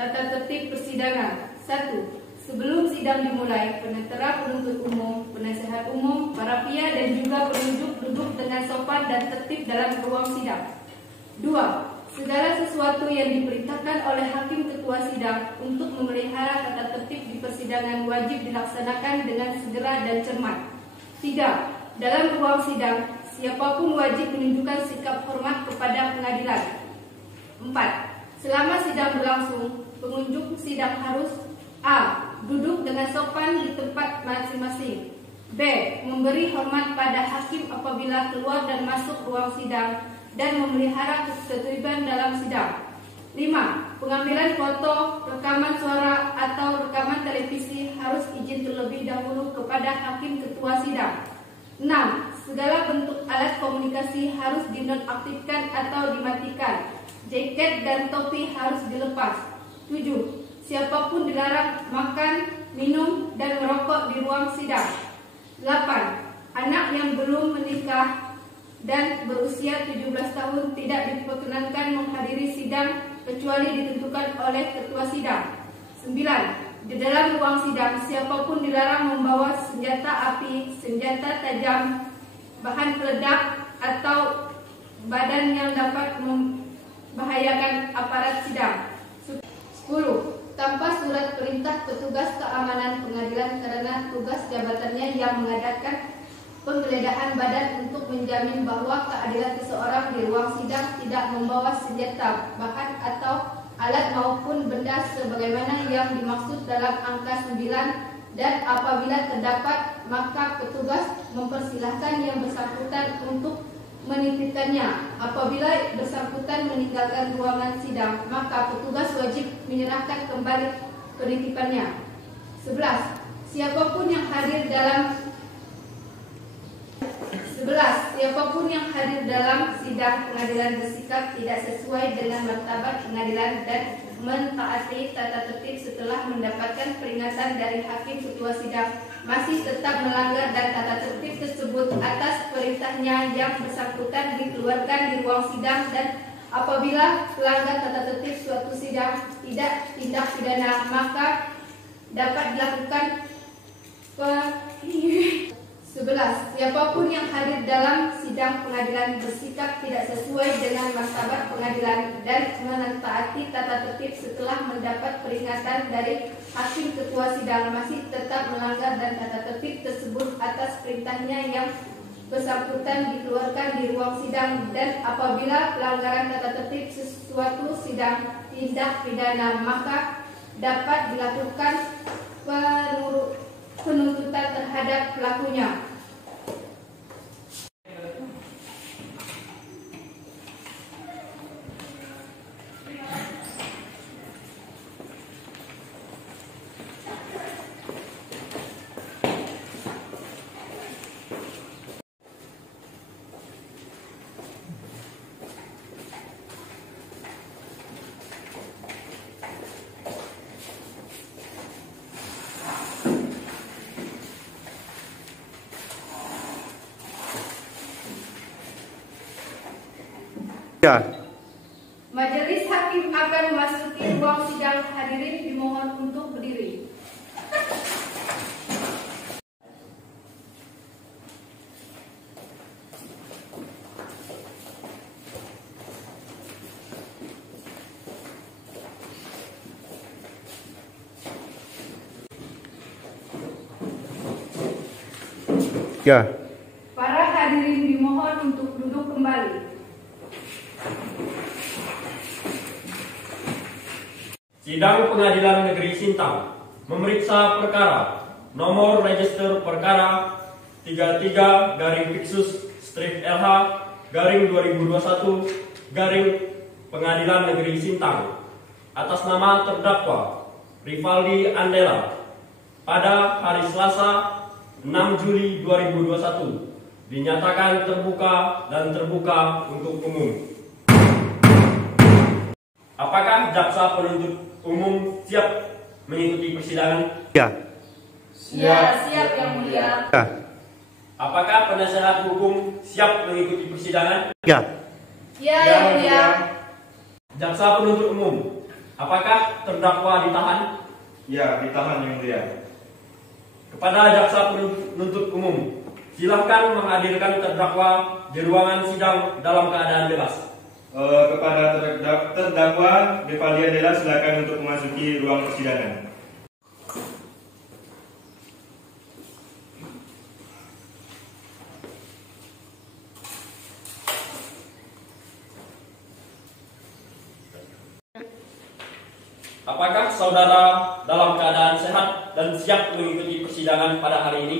Tata tertib persidangan. 1. Sebelum sidang dimulai, penentera penuntut umum, penasihat umum, para pihak dan juga penunjuk duduk dengan sopan dan tertib dalam ruang sidang. 2. Segala sesuatu yang diperintahkan oleh hakim ketua sidang untuk memelihara tata tertib di persidangan wajib dilaksanakan dengan segera dan cermat. 3. Dalam ruang sidang, siapapun wajib menunjukkan sikap hormat kepada pengadilan. 4. Selama sidang berlangsung, pengunjung sidang harus A. Duduk dengan sopan di tempat masing-masing. B. Memberi hormat pada hakim apabila keluar dan masuk ruang sidang dan memelihara ketertiban dalam sidang. 5. Pengambilan foto, rekaman suara atau rekaman televisi harus izin terlebih dahulu kepada hakim ketua sidang. 6. Segala bentuk alat komunikasi harus dinonaktifkan atau dimatikan. Jaket dan topi harus dilepas. 7. Siapapun dilarang makan, minum, dan merokok di ruang sidang. 8. Anak yang belum menikah dan berusia 17 tahun tidak diperkenankan menghadiri sidang kecuali ditentukan oleh ketua sidang. 9. Di dalam ruang sidang, siapapun dilarang membawa senjata api, senjata tajam, bahan peledak, atau badan yang dapat membahayakan aparat sidang. 10. Tanpa surat perintah petugas keamanan pengadilan karena tugas jabatannya yang mengadakan penggeledahan badan untuk menjamin bahwa keadilan seseorang di ruang sidang tidak membawa senjata, bahan atau alat maupun benda sebagaimana yang dimaksud dalam angka 9, dan apabila terdapat maka petugas mempersilahkan yang bersangkutan untuk menitipkannya. Apabila bersangkutan meninggalkan ruangan sidang, maka petugas wajib menyerahkan kembali penitipannya. 11. Siapapun yang hadir dalam sidang pengadilan bersikap tidak sesuai dengan martabat pengadilan dan mentaati tata tertib setelah mendapatkan peringatan dari hakim ketua sidang masih tetap melanggar dan tata tertib tersebut atas perintahnya yang bersangkutan dikeluarkan di ruang sidang, dan apabila pelanggar tata tertib suatu sidang tidak tindak pidana maka dapat dilakukan 11. Siapapun yang hadir dalam sidang pengadilan bersikap tidak sesuai dengan martabat pengadilan dan mentaati tata tertib setelah mendapat peringatan dari hakim ketua sidang masih tetap melanggar dan tata tertib tersebut atas perintahnya yang bersangkutan dikeluarkan di ruang sidang, dan apabila pelanggaran tata tertib sesuatu sidang tindak pidana maka dapat dilakukan penuntutan terhadap pelakunya. Ya. Majelis hakim akan memasuki ruang sidang. Hadirin dimohon untuk berdiri. Ya. Para hadirin dimohon untuk duduk kembali. Sidang Pengadilan Negeri Sintang memeriksa perkara nomor register perkara 33-Pixus/LH/2021 Pengadilan Negeri Sintang atas nama terdakwa Rivaldi Andela pada hari Selasa 6 Juli 2021 dinyatakan terbuka dan terbuka untuk umum. Apakah jaksa penuntut umum siap mengikuti persidangan? Ya. Ya, siap yang mulia. Ya. Apakah penasehat hukum siap mengikuti persidangan? Ya. Ya, yang mulia. Jaksa penuntut umum, Apakah terdakwa ditahan? Ya, ditahan yang mulia. Kepada jaksa penuntut umum, silakan menghadirkan terdakwa di ruangan sidang dalam keadaan bebas. Kepada terdakwa Revaldian Della silakan untuk memasuki ruang persidangan. Apakah saudara dalam keadaan sehat dan siap mengikuti persidangan pada hari ini?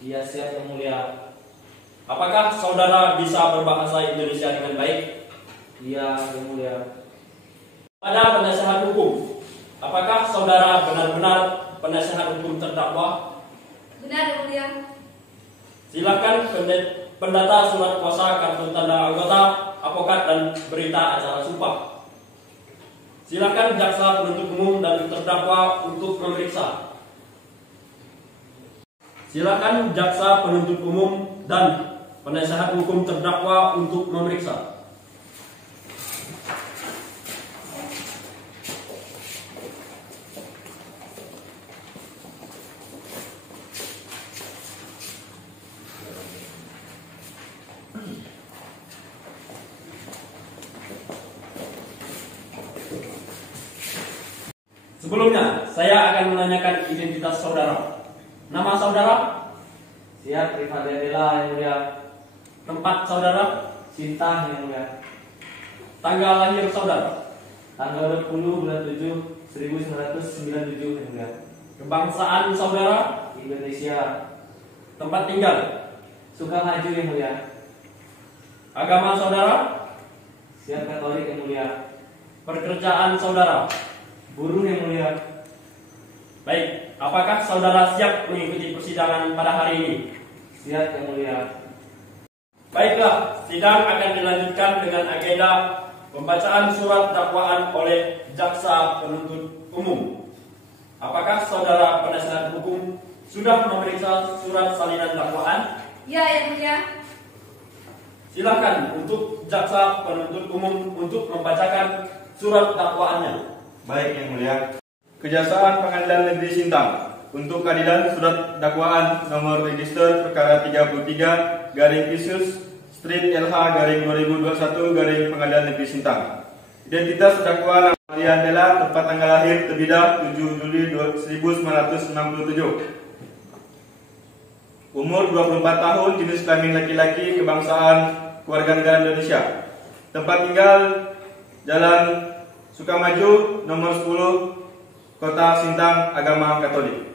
Iya, siap yang mulia. Apakah saudara bisa berbahasa Indonesia dengan baik? Iya yang mulia. Pada penasehat hukum, apakah saudara benar-benar penasehat hukum terdakwa? Benar yang mulia. Silakan pendata surat kuasa, kartu tanda anggota, advokat, dan berita acara sumpah. Silakan jaksa penuntut umum dan terdakwa untuk memeriksa. Silakan jaksa penuntut umum dan penasehat hukum terdakwa untuk memeriksa. Sebelumnya, saya akan menanyakan identitas saudara. Nama saudara? Siap, Revaldian Della yang mulia. Tempat saudara? Sintang yang mulia. Tanggal lahir saudara? Tanggal 20 bulan 7 1997 yang mulia. Kebangsaan saudara? Indonesia. Tempat tinggal? Sukamaju yang mulia. Agama saudara? Siap, Katolik yang mulia. Pekerjaan saudara? Buruh yang mulia. Baik, apakah saudara siap mengikuti persidangan pada hari ini? Siap yang mulia. Baiklah, sidang akan dilanjutkan dengan agenda pembacaan surat dakwaan oleh jaksa penuntut umum. Apakah saudara penasehat hukum sudah memeriksa surat salinan dakwaan? Ya yang mulia. Silakan untuk jaksa penuntut umum untuk membacakan surat dakwaannya. Baik yang mulia. Kejaksaan Pengadilan Negeri Sintang untuk keadilan surat dakwaan nomor register perkara 33 garing Isus Street LH garing 2021 garing Pengadilan Negeri Sintang. Identitas terdakwa Revaldian Della, tempat tanggal lahir terbidah 7 Juli 1967. Umur 24 tahun, jenis kelamin laki-laki, kebangsaan kewarganegaraan Indonesia. Tempat tinggal Jalan Sukamaju nomor 10 Kota Sintang, agama Katolik.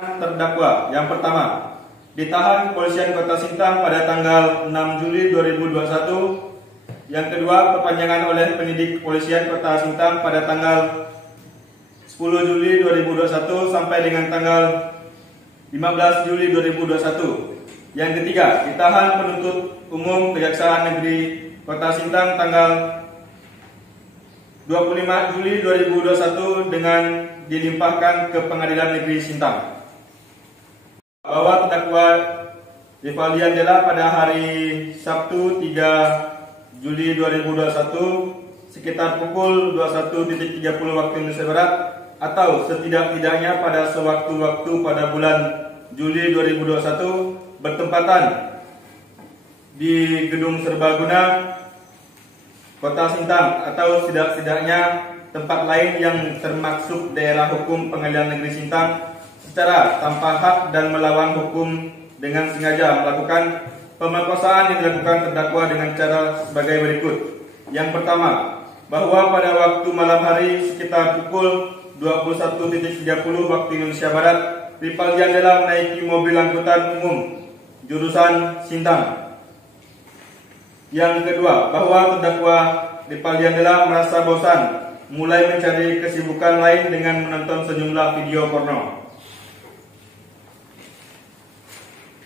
Terdakwa yang pertama ditahan kepolisian Kota Sintang pada tanggal 6 Juli 2021. Yang kedua, perpanjangan oleh penyidik kepolisian Kota Sintang pada tanggal 10 Juli 2021 sampai dengan tanggal 15 Juli 2021. Yang ketiga, ditahan penuntut umum Kejaksaan Negeri Kota Sintang tanggal 25 Juli 2021 dengan dilimpahkan ke Pengadilan Negeri Sintang. Bahwa terdakwa Revaldian Della pada hari Sabtu 3 Juli 2021 sekitar pukul 21.30 waktu Indonesia Barat atau setidak-tidaknya pada sewaktu-waktu pada bulan Juli 2021 bertempatan di Gedung Serbaguna Kota Sintang atau setidak-tidaknya tempat lain yang termaksud daerah hukum Pengadilan Negeri Sintang secara tanpa hak dan melawan hukum dengan sengaja melakukan pemerkosaan yang dilakukan terdakwa dengan cara sebagai berikut. Yang pertama, bahwa pada waktu malam hari sekitar pukul 21.30 waktu Indonesia Barat, Revaldian Della menaiki mobil angkutan umum jurusan Sintang. Yang kedua, bahwa terdakwa Revaldian Della merasa bosan, mulai mencari kesibukan lain dengan menonton sejumlah video porno.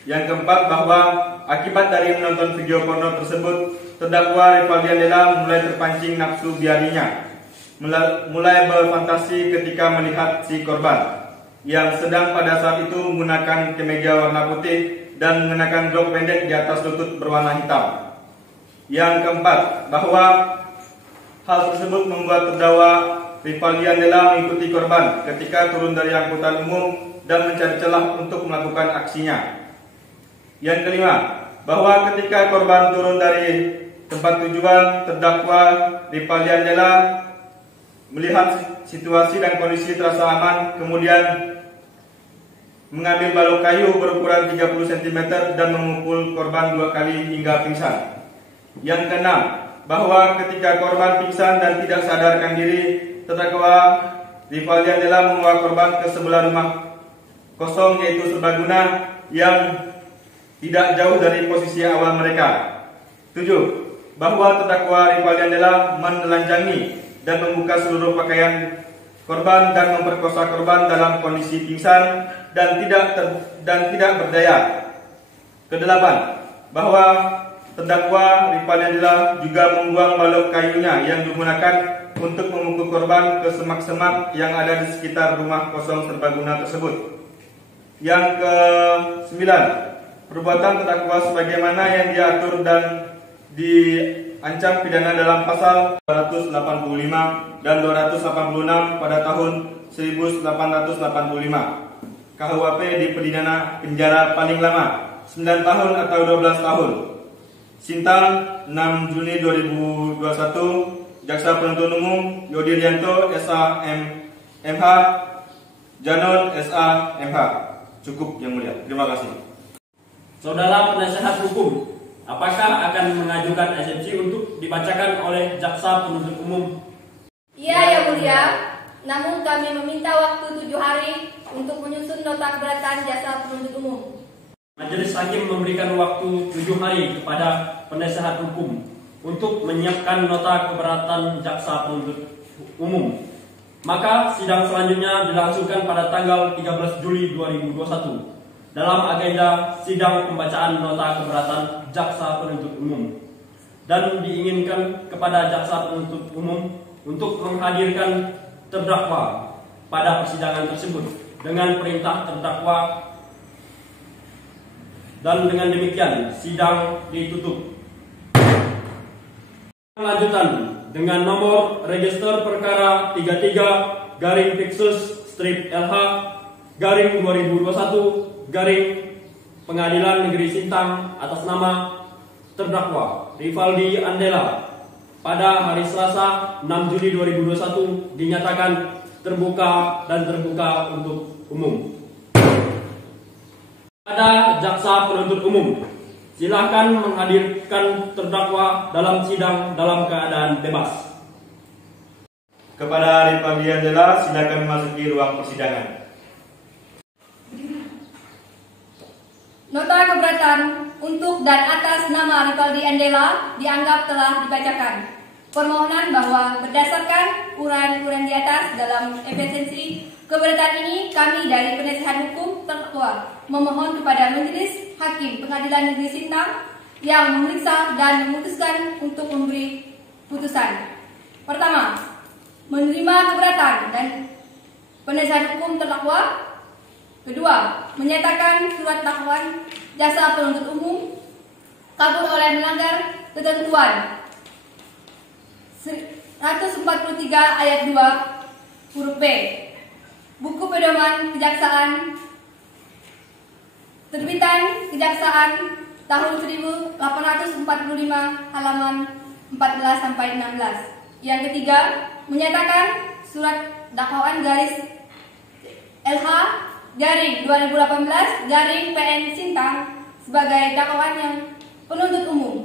Yang keempat, bahwa akibat dari menonton video porno tersebut, terdakwa Revaldian Della mulai terpancing nafsu biarinya, mulai berfantasi ketika melihat si korban yang sedang pada saat itu menggunakan kemeja warna putih dan mengenakan rok pendek di atas lutut berwarna hitam. Yang keempat, bahwa hal tersebut membuat terdakwa Rivaldi Andela mengikuti korban ketika turun dari angkutan umum dan mencari celah untuk melakukan aksinya. Yang kelima, bahwa ketika korban turun dari tempat tujuan, terdakwa Rivaldi Andela melihat situasi dan kondisi terasa aman, kemudian mengambil balok kayu berukuran 30 cm dan memukul korban 2 kali hingga pingsan. Yang keenam, bahwa ketika korban pingsan dan tidak sadarkan diri, terdakwa Rivaldi Andela membawa korban ke sebelah rumah kosong yaitu serbaguna yang tidak jauh dari posisi awal mereka. 7. Bahwa terdakwa Rivaldi Andela menelanjangi dan membuka seluruh pakaian korban dan memperkosa korban dalam kondisi pingsan dan tidak berdaya. Ke-8. Bahwa terdakwa Rivaldi Andela juga membuang balok kayunya yang digunakan untuk memukul korban ke semak-semak yang ada di sekitar rumah kosong serbaguna tersebut. Yang ke-9, perbuatan terdakwa sebagaimana yang diatur dan diancam pidana dalam pasal 285 dan 286 pada tahun 1885 KUHP dipidana penjara paling lama 9 tahun atau 12 tahun. Sintang 6 Juni 2021. Jaksa Penuntut Umum Yodi Rianto SA MH, Janon SA MH. Cukup yang mulia. Terima kasih. Saudara penasehat hukum, apakah akan mengajukan eksepsi untuk dibacakan oleh Jaksa Penuntut Umum? Iya ya mulia, namun kami meminta waktu 7 hari untuk menyusun nota keberatan Jaksa Penuntut Umum. Majelis Hakim memberikan waktu 7 hari kepada penasehat hukum untuk menyiapkan nota keberatan Jaksa Penuntut Umum. Maka sidang selanjutnya dilangsungkan pada tanggal 13 Juli 2021 dalam agenda sidang pembacaan nota keberatan Jaksa Penuntut Umum, dan diinginkan kepada Jaksa Penuntut Umum untuk menghadirkan terdakwa pada persidangan tersebut dengan perintah terdakwa, dan dengan demikian sidang ditutup. Lanjutan dengan nomor register perkara 33 garing Pixus strip LH garing 2021 garing Pengadilan Negeri Sintang atas nama terdakwa Rivaldi Andela pada hari Selasa 6 Juli 2021 dinyatakan terbuka dan terbuka untuk umum. Pada Jaksa Penuntut Umum, silakan menghadirkan terdakwa dalam sidang dalam keadaan bebas. Kepada Rivaldi Andela, silakan memasuki ruang persidangan. Nota keberatan untuk dan atas nama Rivaldi Andela dianggap telah dibacakan. Permohonan bahwa berdasarkan uraian-uraian di atas dalam evidensi keberatan ini, kami dari penasehat hukum terdakwa memohon kepada Majelis Hakim Pengadilan Negeri Sintang yang memeriksa dan memutuskan untuk memberi putusan. Pertama, menerima keberatan dan penasehat hukum terdakwa. Kedua, menyatakan surat dakwaan Jaksa Penuntut Umum kabur oleh melanggar ketentuan 143 ayat 2 huruf B Buku Pedoman Kejaksaan terbitan Kejaksaan tahun 1845 halaman 14 sampai 16. Yang ketiga, menyatakan surat dakwaan garis LH garing 2018 garing PN Sintang sebagai dakwaan yang penuntut umum.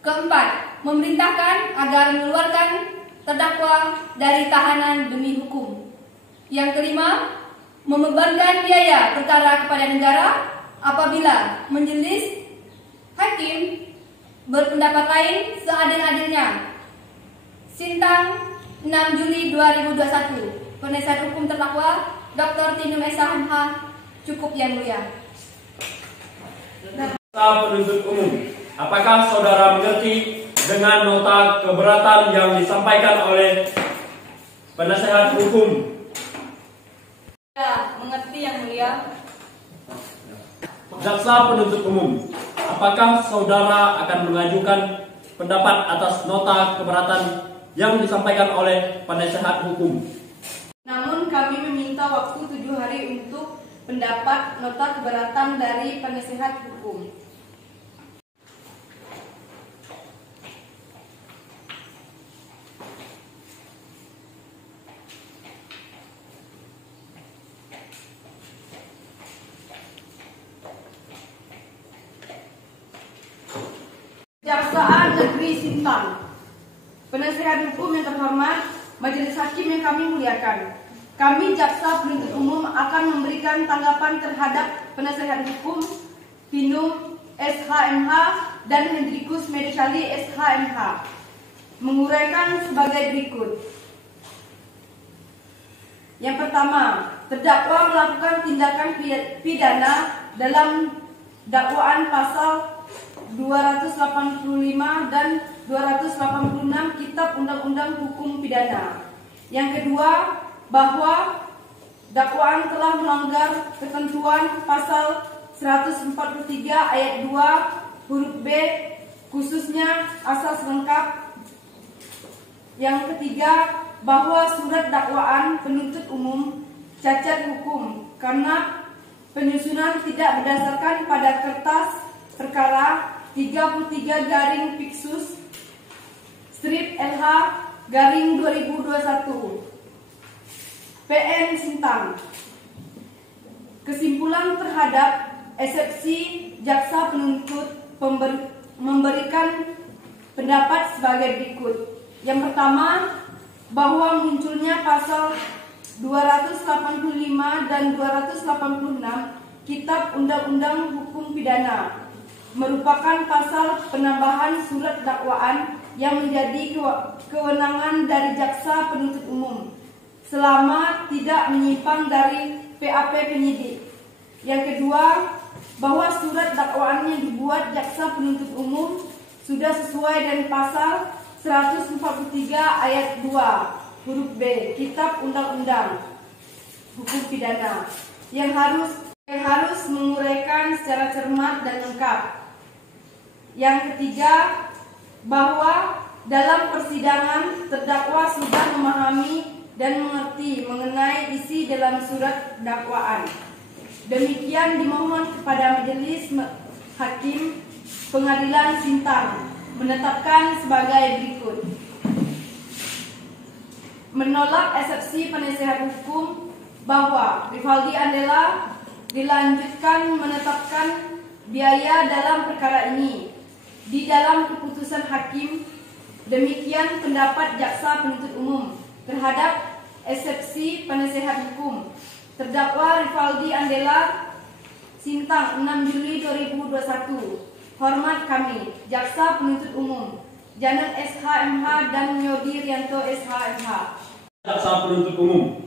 Keempat, memerintahkan agar mengeluarkan terdakwa dari tahanan demi hukum. Yang kelima, membebankan biaya perkara kepada negara apabila majelis hakim berpendapat lain seadil-adilnya. Sintang 6 Juli 2021. Penasihat hukum terdakwa Dr. Tinum Esa MH. Cukup yang mulia. Penuntut umum, apakah saudara mengerti dengan nota keberatan yang disampaikan oleh penasehat hukum? Ya, mengerti yang mulia. Jaksa penuntut umum, apakah saudara akan mengajukan pendapat atas nota keberatan yang disampaikan oleh penasehat hukum. Namun kami meminta waktu 7 hari untuk pendapat nota keberatan dari penasehat hukum. Kejaksaan Negeri Sintang. Penasehat hukum yang terhormat, Majelis Hakim yang kami muliakan. Kami Jaksa Penuntut Umum akan memberikan tanggapan terhadap penasehat hukum Pinum SHMH dan Hendrikus Medesali SHMH. Menguraikan sebagai berikut. Yang pertama, terdakwa melakukan tindakan pidana dalam dakwaan pasal 285 dan 286 Kitab Undang-Undang Hukum Pidana. Yang kedua, bahwa dakwaan telah melanggar ketentuan pasal 143 ayat 2 huruf B khususnya asas lengkap. Yang ketiga, bahwa surat dakwaan penuntut umum cacat hukum karena penyusunan tidak berdasarkan pada kertas perkara 33 garing Piksus strip LH garing 2021 PN Sintang. Kesimpulan terhadap eksepsi jaksa penuntut memberikan pendapat sebagai berikut. Yang pertama, bahwa munculnya pasal 285 dan 286 Kitab Undang-Undang Hukum Pidana merupakan pasal penambahan surat dakwaan yang menjadi kewenangan dari jaksa penuntut umum selama tidak menyimpang dari PAP penyidik. Yang kedua, bahwa surat dakwaan yang dibuat jaksa penuntut umum sudah sesuai dengan pasal 143 ayat 2 huruf B Kitab Undang-Undang Hukum Pidana yang harus menguraikan secara cermat dan lengkap. Yang ketiga, bahwa dalam persidangan terdakwa sudah memahami dan mengerti mengenai isi dalam surat dakwaan. Demikian dimohon kepada Majelis Hakim Pengadilan Sintang menetapkan sebagai berikut. Menolak eksepsi penasehat hukum bahwa Rivaldi Andela dilanjutkan menetapkan biaya dalam perkara ini di dalam keputusan hakim. Demikian pendapat jaksa penuntut umum terhadap eksepsi penasehat hukum terdakwa Rivaldi Andela Sintang 6 Juli 2021. Hormat kami, jaksa penuntut umum Janet SHMH dan Yodi Rianto SHMH. Jaksa penuntut umum,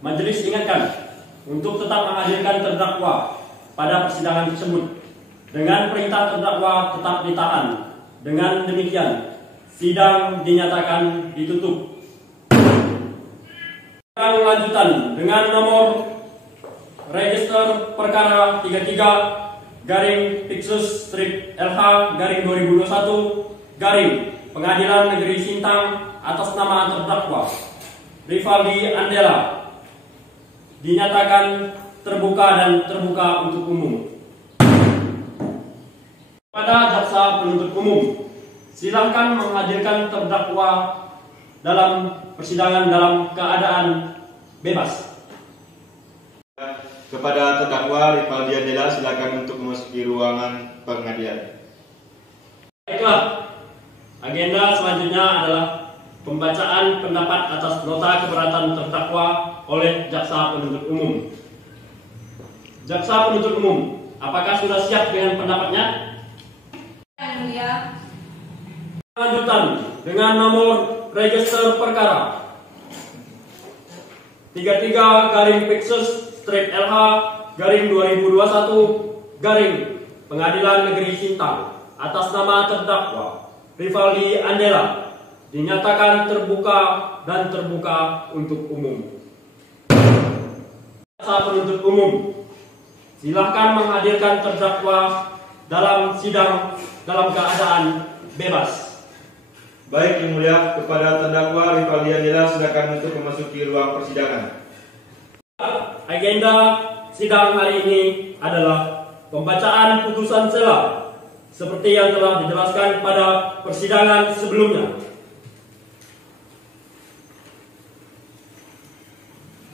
majelis ingatkan untuk tetap menghadirkan terdakwa pada persidangan tersebut. Dengan perintah terdakwa tetap ditahan. Dengan demikian, sidang dinyatakan ditutup. Sidang lanjutan dengan nomor register perkara 33 garing Piksus strip LH garing 2021 garing Pengadilan Negeri Sintang atas nama terdakwa Rivaldi Andela dinyatakan terbuka dan terbuka untuk umum. Pada jaksa penuntut umum, silakan menghadirkan terdakwa dalam persidangan dalam keadaan bebas. Kepada terdakwa Rivaldi Andela, silakan untuk memasuki ruangan pengadilan. Baiklah, agenda selanjutnya adalah pembacaan pendapat atas nota keberatan terdakwa oleh jaksa penuntut umum. Jaksa penuntut umum, apakah sudah siap dengan pendapatnya? Yang mulia. Lanjutan dengan nomor register perkara 33 garing Piksus strip LH garing 2021 garing Pengadilan Negeri Sintang atas nama terdakwa Rivaldi Andela dinyatakan terbuka dan terbuka untuk umum. Jaksa penuntut umum, silakan menghadirkan terdakwa dalam sidang dalam keadaan bebas. Baik yang mulia, kepada terdakwa Rivaldi Andela silakan untuk memasuki ruang persidangan. Agenda sidang hari ini adalah pembacaan putusan sela seperti yang telah dijelaskan pada persidangan sebelumnya.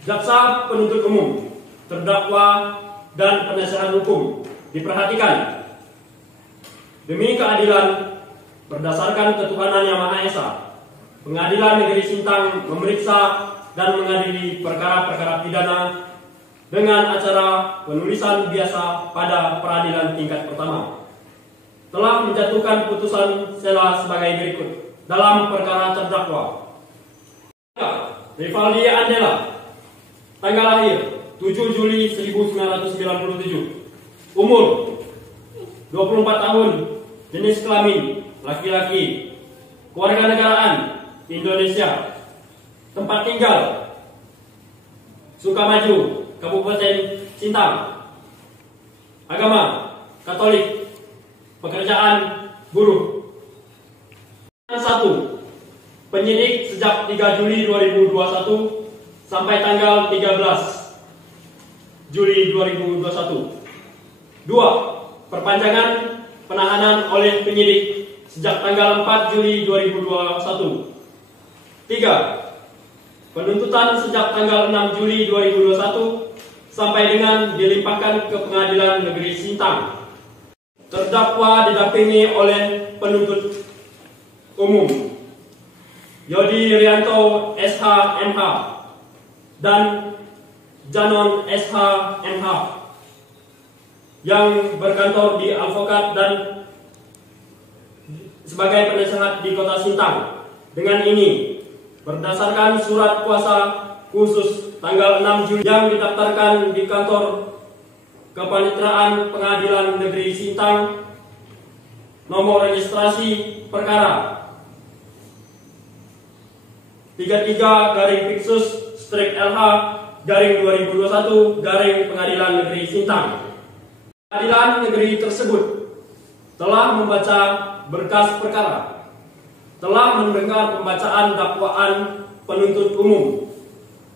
Jaksa penuntut umum, terdakwa, dan penasihat hukum diperhatikan demi keadilan berdasarkan ketuhanan Yang Maha Esa. Pengadilan Negeri Sintang memeriksa dan mengadili perkara-perkara pidana dengan acara penulisan biasa pada peradilan tingkat pertama. Telah menjatuhkan putusan sela sebagai berikut dalam perkara terdakwa. Rivaldi Andela, tanggal lahir 7 Juli 1997, umur 24 tahun, jenis kelamin laki-laki, kewarganegaraan Indonesia, tempat tinggal Sukamaju, Kabupaten Sintang, agama Katolik, pekerjaan buruh. 1. Penyidik sejak 3 Juli 2021 sampai tanggal 13 Juli 2021. 2. Perpanjangan penahanan oleh penyidik sejak tanggal 4 Juli 2021. 3. Penuntutan sejak tanggal 6 Juli 2021 sampai dengan dilimpahkan ke Pengadilan Negeri Sintang. Terdakwa didampingi oleh penuntut umum Yodi Rianto SH MH dan Janon SH MH yang berkantor di Alvokat dan sebagai penasehat di Kota Sintang. Dengan ini, berdasarkan surat kuasa khusus tanggal 6 Juli yang didaftarkan di kantor Kepaniteraan Pengadilan Negeri Sintang, nomor registrasi perkara 33-Fiksus-LH-2021 Pengadilan Negeri Sintang. Pengadilan negeri tersebut telah membaca berkas perkara, telah mendengar pembacaan dakwaan penuntut umum,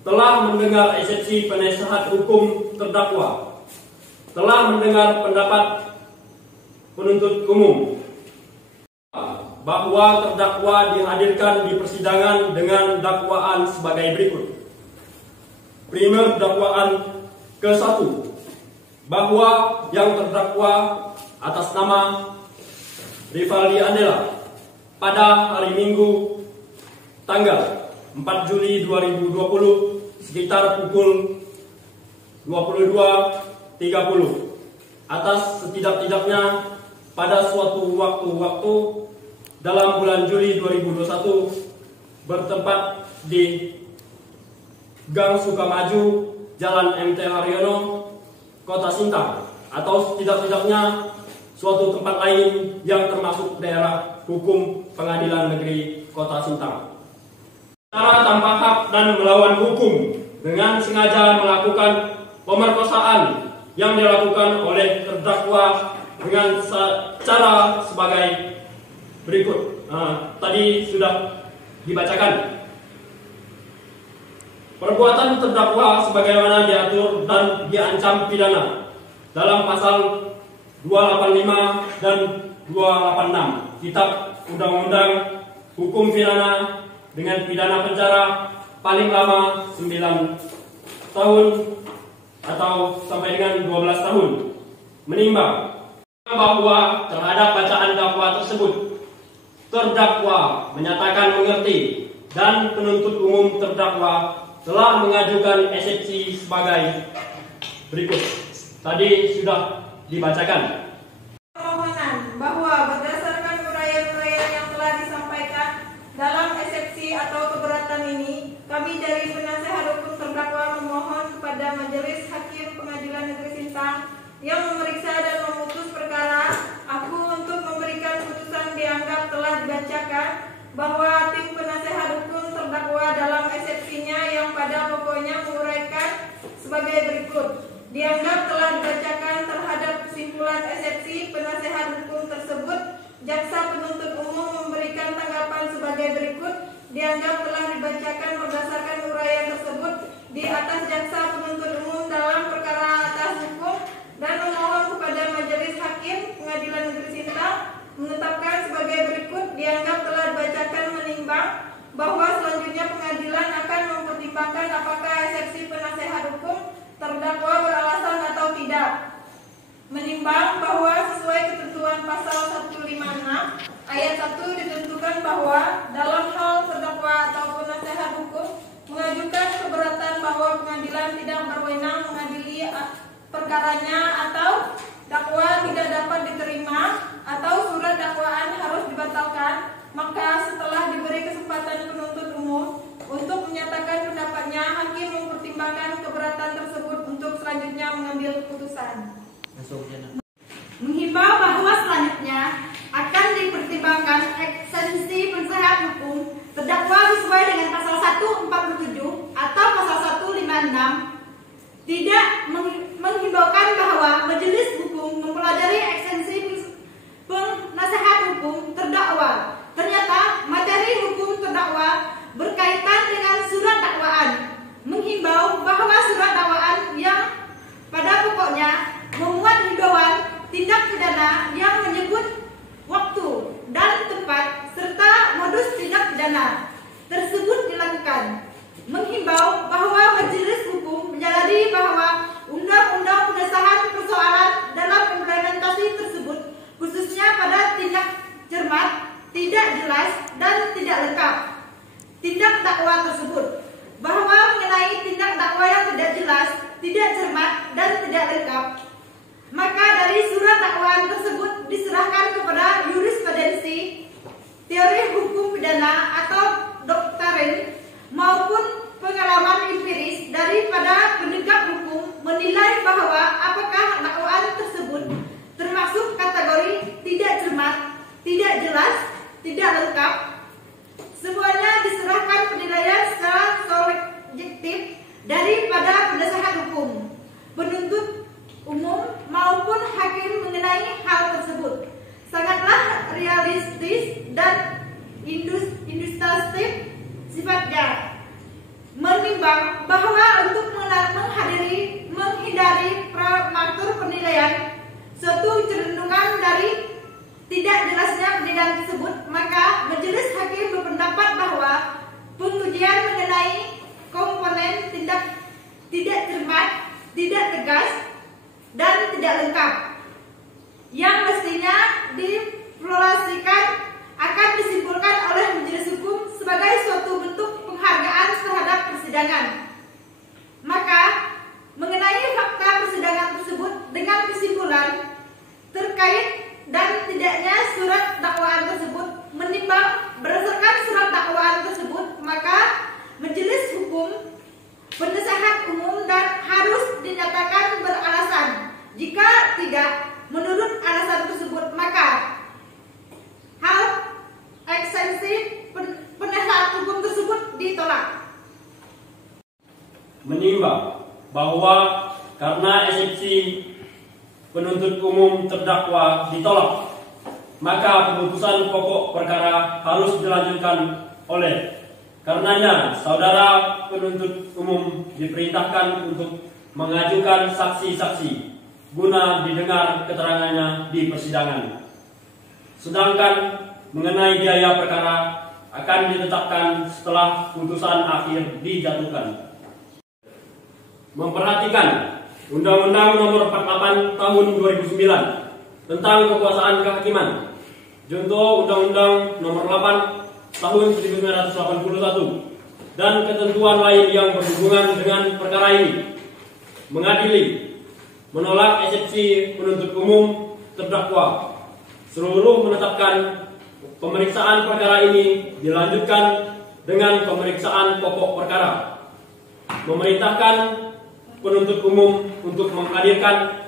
telah mendengar eksepsi penasehat hukum terdakwa, telah mendengar pendapat penuntut umum, bahwa terdakwa dihadirkan di persidangan dengan dakwaan sebagai berikut. Primer dakwaan ke-1, bahwa yang terdakwa atas nama Rivaldi Andela pada hari Minggu tanggal 4 Juli 2020 sekitar pukul 22.30 atas setidak-tidaknya pada suatu waktu-waktu dalam bulan Juli 2021 bertempat di Gang Sukamaju, Jalan MT Haryono, Kota Sintang, atau setidak-tidaknya suatu tempat lain yang termasuk daerah hukum Pengadilan Negeri Kota Sintang. Secara tanpa hak dan melawan hukum dengan sengaja melakukan pemerkosaan yang dilakukan oleh terdakwa dengan cara sebagai berikut. Tadi sudah dibacakan. Perbuatan terdakwa sebagaimana diatur dan diancam pidana dalam pasal 285 dan 286 Kitab Undang-Undang Hukum Pidana dengan pidana penjara paling lama 9 tahun atau sampai dengan 12 tahun. Menimbang bahwa terhadap bacaan dakwa tersebut terdakwa menyatakan mengerti dan penuntut umum terdakwa telah mengajukan eksepsi sebagai berikut. Tadi sudah dibacakan. Permohonan bahwa berdasarkan uraian-uraian yang telah disampaikan dalam eksepsi atau keberatan ini, kami dari penasehat hukum terdakwa memohon kepada Majelis Hakim Pengadilan Negeri Sintang yang memeriksa dan memutus perkara aku untuk memberikan putusan dianggap telah dibacakan bahwa tim penasehat hukum terdakwa dalam eksepsinya yang pada pokoknya menguraikan sebagai berikut. Dianggap telah dibacakan terhadap kesimpulan eksepsi penasehat hukum tersebut, jaksa penuntut umum memberikan tanggapan pendapat sebagai berikut dianggap telah dibacakan berdasarkan uraian tersebut di atas jaksa penuntut umum dalam perkara atas hukum dan memohon kepada Majelis Hakim Pengadilan Negeri Sintang menetapkan sebagai berikut dianggap telah dibacakan menimbang bahwa selanjutnya pengadilan akan mempertimbangkan apakah eksepsi penasehat hukum terdakwa beralasan atau tidak. Menimbang bahwa sesuai ketentuan pasal 156 ayat 1 ditentukan bahwa dalam hal terdakwa ataupun nasihat hukum mengajukan keberatan bahwa pengadilan tidak berwenang mengadili perkaranya atau dakwa tidak dapat diterima atau surat dakwaan harus dibatalkan, maka setelah diberi kesempatan penuntut umum untuk menyatakan pendapatnya, hakim mempertimbangkan keberatan tersebut untuk selanjutnya mengambil keputusan. Menghimbau bahwa selanjutnya akan dipertimbangkan eksistensi penasehat hukum terdakwa sesuai dengan pasal 147 atau pasal 156. Tidak menghimbaukan bahwa majelis hukum mempelajari eksistensi penasehat hukum terdakwa. Ternyata materi hukum terdakwa berkaitan dengan surat dakwaan. Menghimbau bahwa surat dakwaan yang pada pokoknya memuat himbauan tindak pidana yang menyebut waktu dan tempat serta modus tindak pidana tersebut dilakukan. Menghimbau bahwa majelis hukum menyadari bahwa undang-undang pengesahan persoalan dalam implementasi tersebut khususnya pada tindak cermat, tidak jelas dan tidak lengkap tindak dakwa tersebut, bahwa mengenai tindak dakwa yang tidak jelas, tidak cermat dan tidak lengkap, maka dari surat dakwaan tersebut diserahkan kepada jurisprudensi, teori hukum pidana atau doktrin maupun pengalaman empiris daripada penegak hukum menilai bahwa apakah dakwaan tersebut termasuk kategori tidak cermat, tidak jelas, tidak lengkap. Semuanya diserahkan penilaian secara subjektif daripada penasehat hukum, penuntut umum maupun hakim mengenai hal tersebut. Sangatlah realistis dan industri sifatnya. Menimbang bahwa untuk menghindari prematur penilaian suatu kecenderungan dari tidak jelasnya penilaian tersebut, maka majelis hakim berpendapat bahwa pengujian mengenai komponen tindak tidak cermat, tidak tegas, dan tidak lengkap yang mestinya dievaluasikan akan disimpulkan oleh majelis hukum sebagai suatu bentuk penghargaan terhadap persidangan. Maka mengenai fakta persidangan tersebut dengan kesimpulan terkait dan tidaknya surat dakwaan tersebut, menimbang berdasarkan surat dakwaan tersebut, maka majelis hukum penasehat umum dan harus dinyatakan beralasan. Jika tidak menurut alasan tersebut, maka hal eksistensi penasehat hukum tersebut ditolak. Menimbang bahwa karena eksepsi penuntut umum terdakwa ditolak, maka keputusan pokok perkara harus dilanjutkan. Oleh karenanya, saudara penuntut umum diperintahkan untuk mengajukan saksi-saksi guna didengar keterangannya di persidangan. Sedangkan mengenai biaya perkara akan ditetapkan setelah putusan akhir dijatuhkan. Memperhatikan Undang-Undang Nomor 48 Tahun 2009 tentang Kekuasaan Kehakiman, junto Undang-Undang Nomor 8 Tahun 1981 dan ketentuan lain yang berhubungan dengan perkara ini, mengadili, menolak eksepsi penuntut umum terdakwa, seluruh menetapkan pemeriksaan perkara ini dilanjutkan dengan pemeriksaan pokok perkara, memerintahkan penuntut umum untuk menghadirkan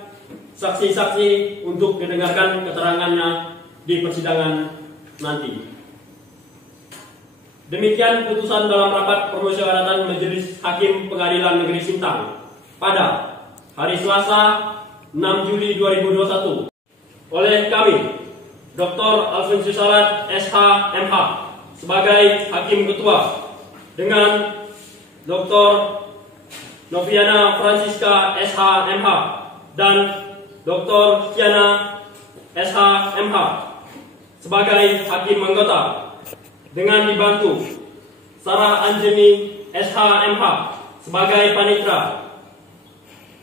saksi-saksi untuk didengarkan keterangannya di persidangan nanti. Demikian putusan dalam rapat permusyawaratan Majelis Hakim Pengadilan Negeri Sintang pada hari Selasa 6 Juli 2021 oleh kami, Dr. Alfonso Salat, SH, MH, sebagai Hakim Ketua dengan Dr. Noviana Francisca SH.MH dan Dr. Kiana SH.MH sebagai Hakim Anggota dengan dibantu Sarah Anjeni SH.MH sebagai Panitra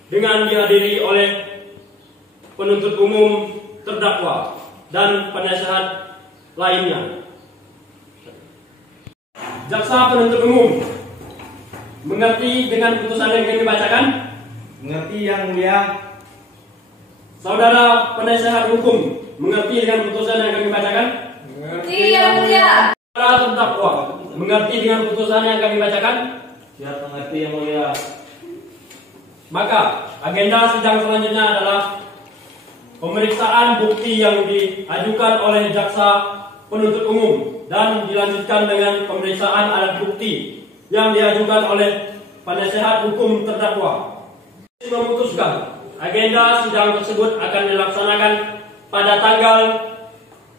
dengan dihadiri oleh penuntut umum, terdakwa, dan penasihat lainnya. Jaksa penuntut umum mengerti dengan putusan yang kami bacakan? Mengerti yang mulia. Saudara penasihat hukum mengerti dengan putusan yang kami bacakan? Mengerti yang mulia. Saudara terdakwa mengerti dengan putusan yang kami bacakan? Siap mengerti yang mulia. Maka agenda sidang selanjutnya adalah pemeriksaan bukti yang diajukan oleh jaksa penuntut umum dan dilanjutkan dengan pemeriksaan alat bukti yang diajukan oleh penasihat hukum terdakwa. Memutuskan agenda sidang tersebut akan dilaksanakan pada tanggal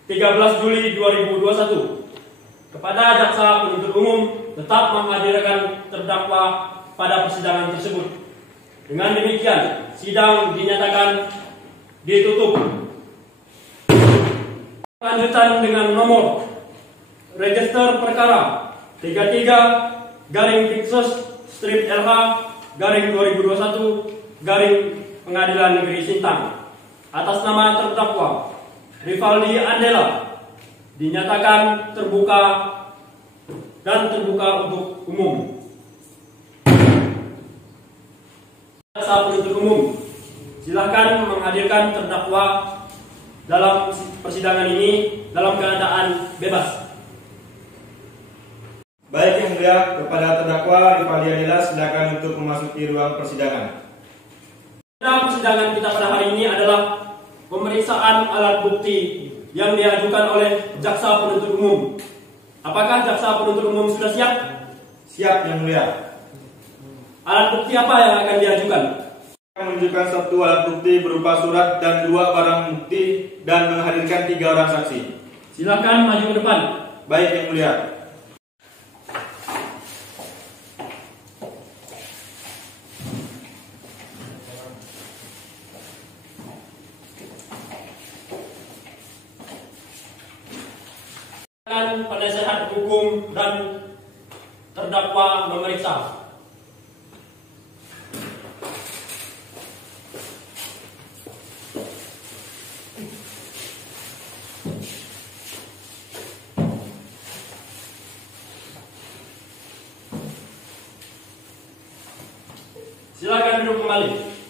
13 Juli 2021. Kepada jaksa penuntut umum tetap menghadirkan terdakwa pada persidangan tersebut. Dengan demikian, sidang dinyatakan ditutup. Lanjutan dengan nomor register perkara 33/LH/2021/Pengadilan Negeri Sintang atas nama terdakwa Rivaldi Andela dinyatakan terbuka dan terbuka untuk umum. Jaksa penuntut umum, silakan menghadirkan terdakwa dalam persidangan ini dalam keadaan bebas. Baik yang mulia, kepada terdakwa Rivaldi Andela silakan untuk memasuki ruang persidangan. Dalam persidangan kita pada hari ini adalah pemeriksaan alat bukti yang diajukan oleh jaksa penuntut umum. Apakah jaksa penuntut umum sudah siap? Siap yang mulia. Alat bukti apa yang akan diajukan? Menunjukkan satu alat bukti berupa surat dan 2 barang bukti dan menghadirkan 3 orang saksi. Silakan maju ke depan. Baik yang mulia. Penasihat hukum dan terdakwa memeriksa. Silakan duduk kembali.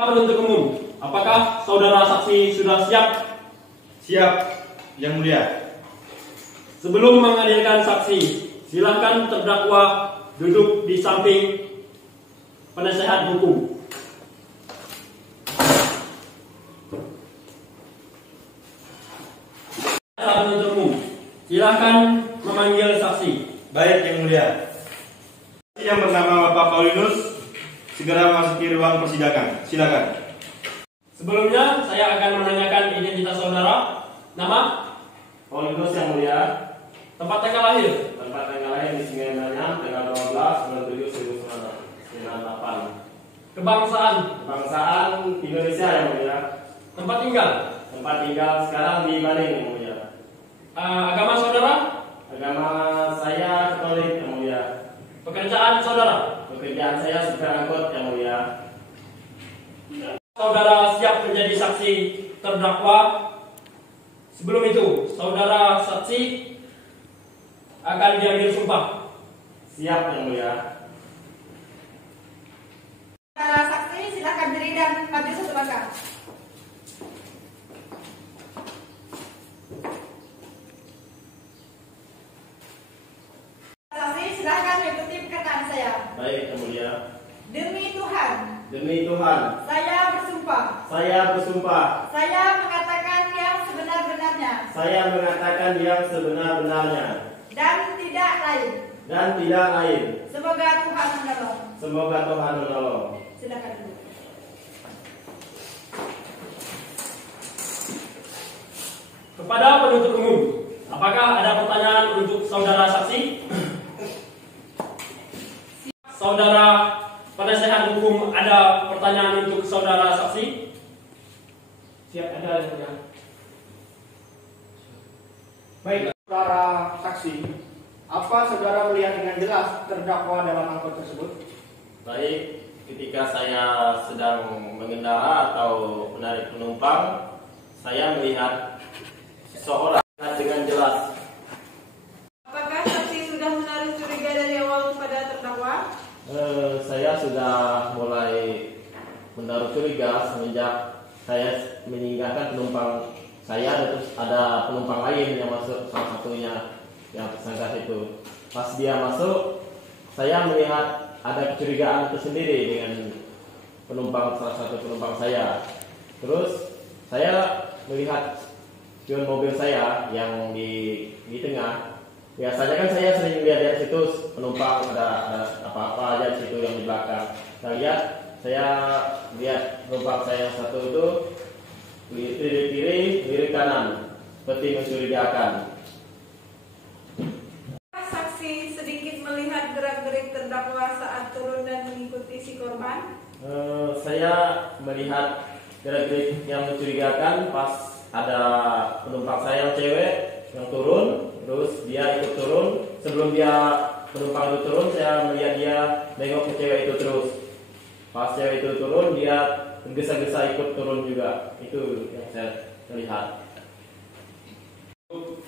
Penuntut umum, apakah saudara saksi sudah siap? Siap yang mulia. Sebelum menghadirkan saksi, silakan terdakwa duduk di samping penasihat hukum. Penuntut umum, silakan memanggil saksi. Baik yang mulia. Saksi yang bernama Bapak Paulinus segera memasuki ruang persidangan. Silakan. Sebelumnya saya akan menanyakan identitas saudara. Nama? Paulinus yang mulia. Tempat tanggal lahir? Tempat tanggal lahir di Singaparna tanggal 12/7/1998. Kebangsaan? Kebangsaan Indonesia yang mulia. Tempat tinggal? Tempat tinggal sekarang di Bandung yang mulia. Agama saudara? Agama saya Katolik yang mulia. Pekerjaan saudara? Pekerjaan saya supir angkot yang mulia. Saudara siap menjadi saksi terdakwa. Sebelum itu, saudara saksi akan diambil sumpah. Siap yang mulia. Para saksi silakan berdiri dan maju satu langkah. Saksi silakan mengikuti perkataan saya. Baik yang mulia. Demi Tuhan, Demi Tuhan, saya bersumpah. saya bersumpah. Saya mengatakan yang sebenar-benarnya Saya mengatakan yang sebenar-benarnya dan tidak lain. dan tidak lain. Semoga Tuhan menolong. Semoga Tuhan menolong. Silakan duduk. Kepada penuntut umum, apakah ada pertanyaan untuk saudara saksi? Saudara penasehat hukum, ada pertanyaan untuk saudara saksi? Siap, ada yang mulia. Baik, saudara saksi, apa saudara melihat dengan jelas terdakwa dalam angkot tersebut? Baik, ketika saya sedang mengendara atau menarik penumpang, saya melihat seseorang dengan jelas. Apakah saksi sudah menaruh curiga dari awal kepada terdakwa? Saya sudah mulai menaruh curiga semenjak saya meninggalkan penumpang saya, terus ada penumpang lain yang masuk, salah satunya yang tersangka itu. Pas dia masuk, saya melihat ada kecurigaan tersendiri dengan salah satu penumpang saya. Terus saya melihat spion mobil saya yang di tengah. Biasanya kan saya sering lihat di situ penumpang ada apa-apa aja di situ yang di belakang. Saya lihat penumpang saya yang satu itu lirik kiri, lirik kanan, seperti mencurigakan. Saksi sedikit melihat gerak-gerik terdakwa saat turun dan mengikuti si korban. Saya melihat gerak-gerik yang mencurigakan pas ada penumpang saya yang cewek yang turun, terus dia ikut turun. Sebelum penumpang itu turun, saya melihat dia nengok ke cewek itu terus. Pas cewek itu turun, dia tergesa-gesa ikut turun juga. Itu yang saya lihat.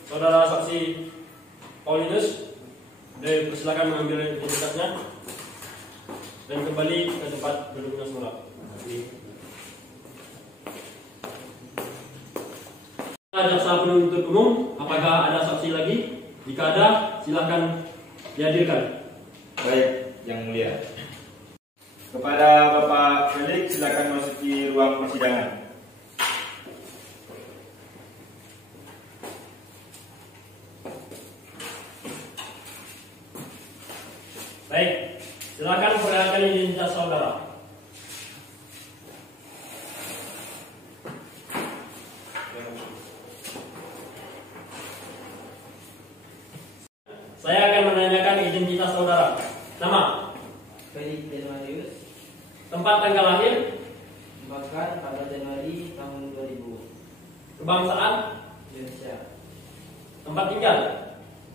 Saudara saksi Paulinus, dipersilakan mengambil identitasnya dan kembali ke tempat duduknya semula. Jaksa penuntut umum, apakah ada saksi lagi? Jika ada, silakan dihadirkan. Baik, yang mulia. Kepada Bapak Felix, silakan masuki ruang persidangan. Baik, silakan perlihatkan identitas saudara. Saya akan menanyakan identitas saudara. Nama, Felix Denmarius, tempat tanggal lahir, dibakar pada Januari tahun 2000, kebangsaan, Indonesia. tempat tinggal,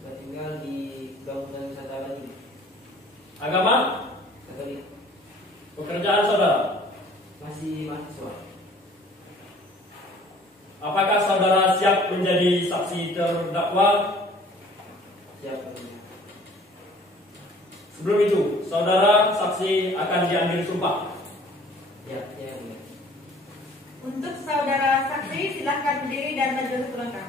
Saya tinggal di Kabupaten Nusantara ini. agama, Katolik. pekerjaan saudara. Masih mahasiswa. Apakah saudara siap menjadi saksi terdakwa? Siapa? Sebelum itu, saudara saksi akan diambil sumpah. Ya. Untuk saudara saksi, silahkan berdiri dan maju ke langkah.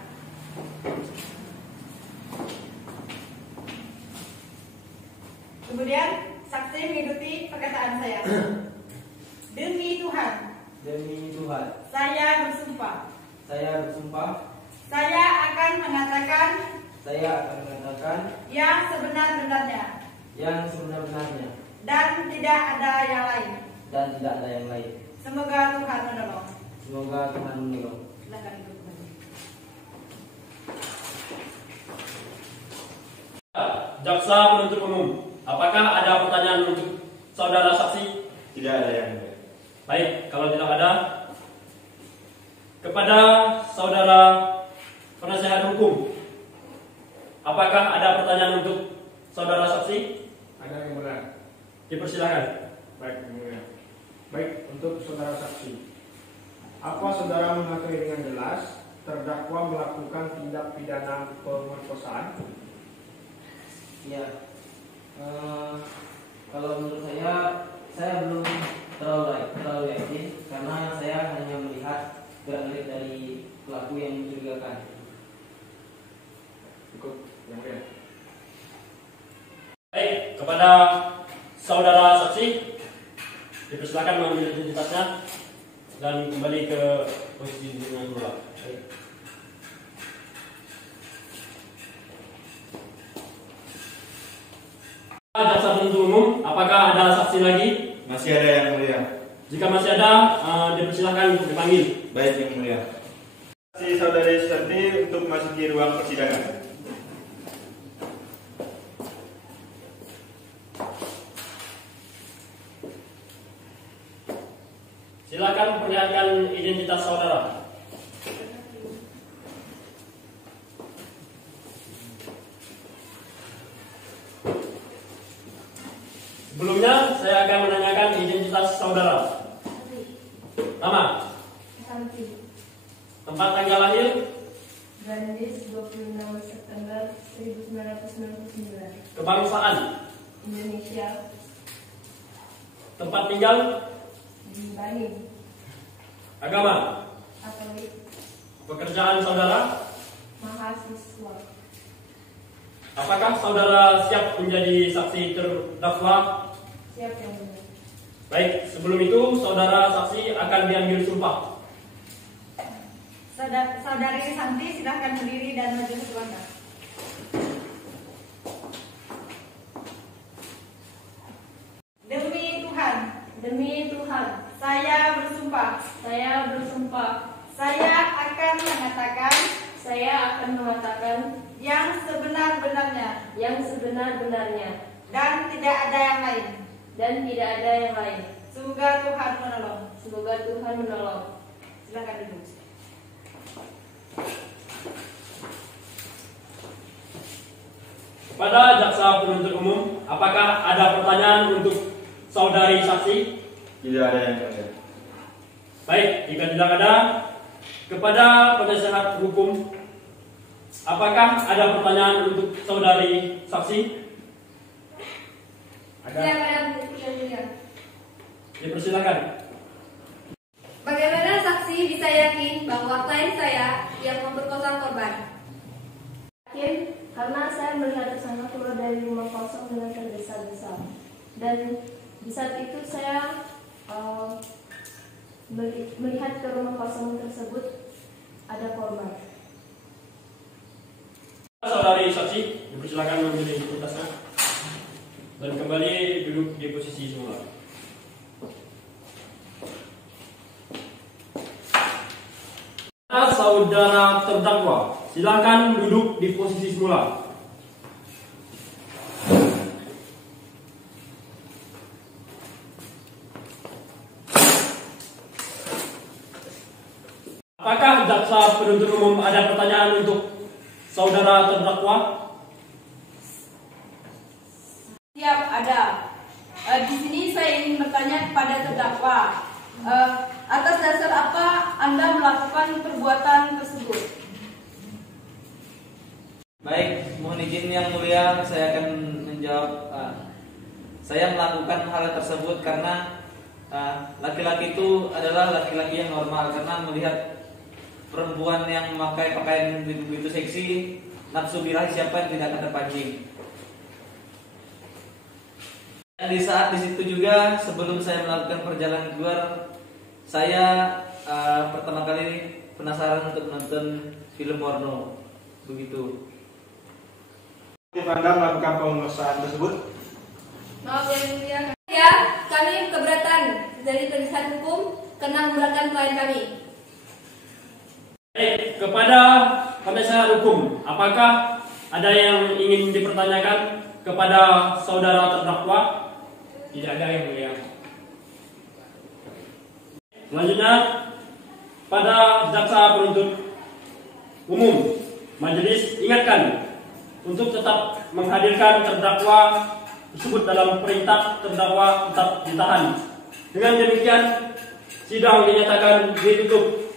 Kemudian, saksi mengikuti perkataan saya. Demi Tuhan, Demi Tuhan, saya bersumpah. saya bersumpah. Saya akan mengatakan Saya akan mengatakan yang sebenar-benarnya yang sebenar-benarnya dan tidak ada yang lain. dan tidak ada yang lain. Semoga Tuhan menolong. Semoga Tuhan menolong. Silakan duduk kembali. Jaksa penuntut umum, apakah ada pertanyaan untuk saudara saksi? Tidak ada yang mulia. Baik, kalau tidak ada, kepada saudara penasehat hukum, apakah ada pertanyaan untuk saudara saksi? Ada yang mulia. Dipersilakan. Baik, yang mulia. Baik, untuk saudara saksi, apa saudara mengakui dengan jelas terdakwa melakukan tindak pidana pemerkosaan? Ya. Kalau menurut saya belum terlalu yakin karena saya hanya melihat gerak-gerik dari pelaku yang mencurigakan. Cukup, yang mulia. Baik, kepada saudara saksi, dipersilakan mengambil identitasnya dan kembali ke posisi dengan semula. Jaksa penuntut umum, apakah ada saksi lagi? Masih ada yang mulia. Jika masih ada, dipersilakan untuk dipanggil. Baik yang mulia. Saksi Saudari Susanti untuk memasuki ruang persidangan. Silakan perlihatkan identitas saudara. Sebelumnya, saya akan menanyakan identitas saudara. Nama, Santi. tempat tanggal lahir, Brandis 26 September 1999. kebangsaan, Indonesia. tempat tinggal, Di Bali. agama, Katolik. pekerjaan saudara. Mahasiswa. Apakah saudara siap menjadi saksi terdakwa? Siap yang mulia. Baik, sebelum itu saudara saksi akan diambil sumpah. Saudari Santi silahkan berdiri dan maju ke belakang. Demi Tuhan. Demi Tuhan. Saya bersumpah. Saya bersumpah. Saya akan mengatakan Saya akan mengatakan yang sebenar-benarnya yang sebenar-benarnya dan tidak ada yang lain. dan tidak ada yang lain. Semoga Tuhan menolong. Semoga Tuhan menolong. Silakan duduk. Pada jaksa penuntut umum, apakah ada pertanyaan untuk saudari saksi? Tidak ada yang mulia. Baik, jika tidak ada, kepada penasehat hukum, apakah ada pertanyaan untuk saudari saksi? Ada. yang mulia. Dipersilakan. Bagaimana saksi bisa yakin bahwa klien saya yang memperkosa korban? Yakin karena saya melihat tersangka keluar dari rumah kosong dengan tergesa-gesa, dan di saat itu saya melihat ke rumah kosong tersebut ada korban. Saudari saksi, dipersilakan mengambil identitasnya dan kembali duduk di posisi semula. Saudara terdakwa, silakan duduk di posisi semula. Apakah jaksa penuntut umum ada pertanyaan untuk saudara terdakwa? Siap, ada. Di sini saya ingin bertanya kepada terdakwa. Atas dasar apa Anda melakukan perbuatan tersebut? Baik, mohon izin yang mulia, saya akan menjawab. Saya melakukan hal tersebut karena laki-laki itu adalah laki-laki yang normal, karena melihat perempuan yang memakai pakaian begitu seksi, nafsu birahi siapa yang tidak akan terpancing. Dan di saat di situ juga, sebelum saya melakukan perjalanan keluar, saya pertama kali penasaran untuk menonton film porno, begitu. Anda melakukan pemeriksaan tersebut? Maaf yang mulia. Ya, kami keberatan dari penasihat hukum karena memberatkan klien kami. Baik, kepada penasehat hukum, apakah ada yang ingin dipertanyakan kepada saudara terdakwa? Tidak ada yang mulia. Selanjutnya, pada jaksa penuntut umum, majelis ingatkan untuk tetap menghadirkan terdakwa tersebut dalam perintah terdakwa tetap ditahan. Dengan demikian, sidang dinyatakan ditutup.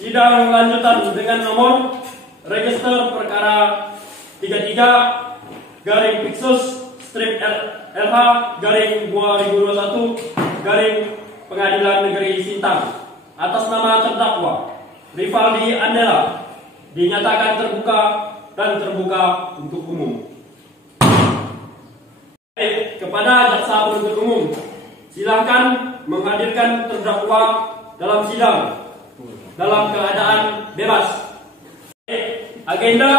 Sidang lanjutan dengan nomor register perkara 33 garing Pixus strip LH garing 2021 garing Pengadilan Negeri Sintang atas nama terdakwa Rivaldi Andela dinyatakan terbuka dan terbuka untuk umum. Baik, kepada jaksa penuntut umum, silakan menghadirkan terdakwa dalam sidang dalam keadaan bebas. Agenda